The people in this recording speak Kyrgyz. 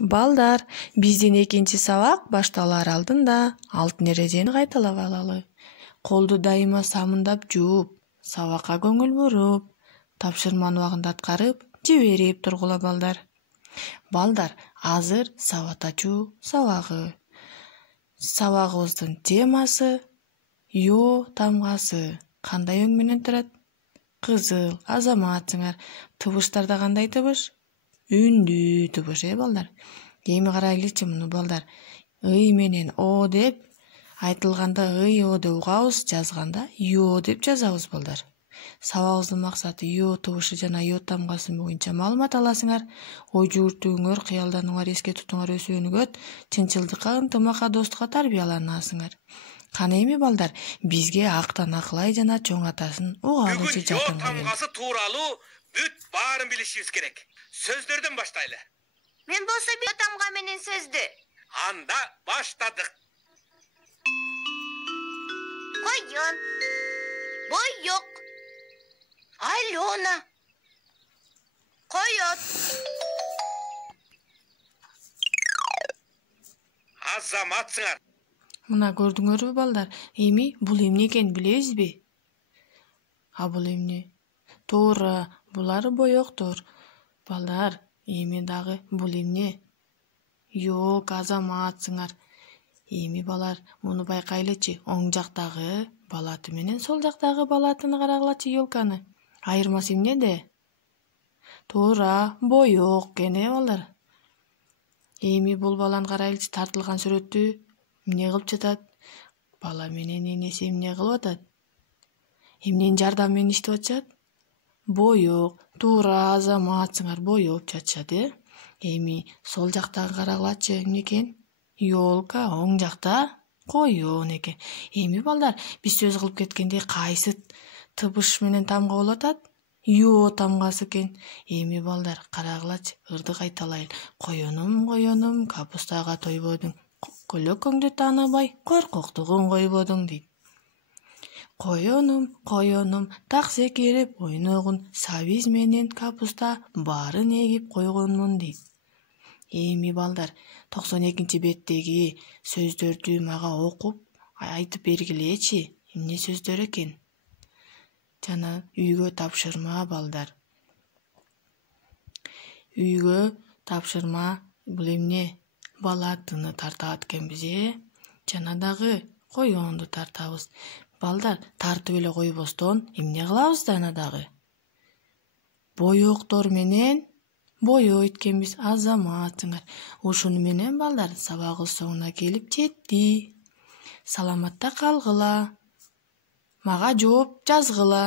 Балдар, биздин экинчи сабак башталар алдында алтын эрежени кайталап алалы. Колду дайыма самындап жууп, сабакка көңүл буруп, тапшырманы убагында аткарып, жиберип тургула балдар. Балдар, азыр сабат ачуу сабагы. Сабагыбыздын темасы Йо тамгасы. Кандай өң менен турат? Кызыл, азаматсыңар. Тыбыштарда кандай тыбыш? Үндүү тыбыш, балдар. Эми карайлычы муну балдар. Ый менен о деп айтылганда ый о деп угабыз, жазганда Йо деп жазабыз балдар. Сабагыбыздын максаты Йо тыбышы жана Йо тамгасы боюнча маалымат аласыңар. Ой жүгүртүүңөр, кыялданууңар, эске тутууңар өсүп өнүгөт, чынчылдыкка, ынтымакка, достукка тарбияланасыңар. Кана эми балдар, бизге актан акылай жана чоң атасын угаалычы жакын. Бүгүн Йо тамгасы тууралуу бүт баарын билишибиз керек. Сөздөрдөн баштайлы. Мен болсо Йо тамга менен сөздү. Анда баштадык. Коюн. Боюк. Алена. Коёт. Азаматсыңар. Мына көрдүңөрбү балдар? Эми бул эмне экенин билебизби? А бул эмне? Туура, булар боёктор. Балдар, эми дагы бул эмне? Йок, азаматсыңар. Эми балар, муну байкайлычы. Оң жактагы балаты менен сол жактагы балатыны карагылачы ёлканы. Айырмасы эмнеде? Туура, боёк экен, балдар. Эми бул баланы карайлычы, тартылган сүрөттү эмне кылып жатат? Бала менен энеси эмне кылып атат? Эмненин жардамы менен иштеп атышат? Боёк. Туура, азаматсыңар, боёп жатышат, Эми сол жактагы карагылачы, эмне экен? Ёлка, оң жакта коён экен. Эми балдар, биз сөз кылып кеткенде кайсы тыбыш менен тамга болуп атат? Йо тамгасы экен. Эми балдар, карагылачы, ырды кайталайлы. Коёнум, коёнум, капустага тойбодуң. Көлөкөңдү тааныбай, коркоктугун койбодуң дейт. Коёнум, коёнум, так секирип ойногун, сабиз менен капуста баарын эгип койгонмун дейт. Эми балдар, 92-чи беттеги сөздөрдү мага окуп, айтып бергилечи. Эмне сөздөр экен? Жана үйгө тапшырма балдар. Үйгө тапшырма бул эмне? Балатыны тартат экенбиз, Жана дагы коёнду тартабыз. Балдар, тартып эле койбостон эмне кылабыз да ана дагы? Боёктор менен боёйт экенбиз, азаматсыңар. Ушуну менен балдар, сабагыбыз соңуна келип жетти. Саламатта калгыла. Мага жооп жазгыла.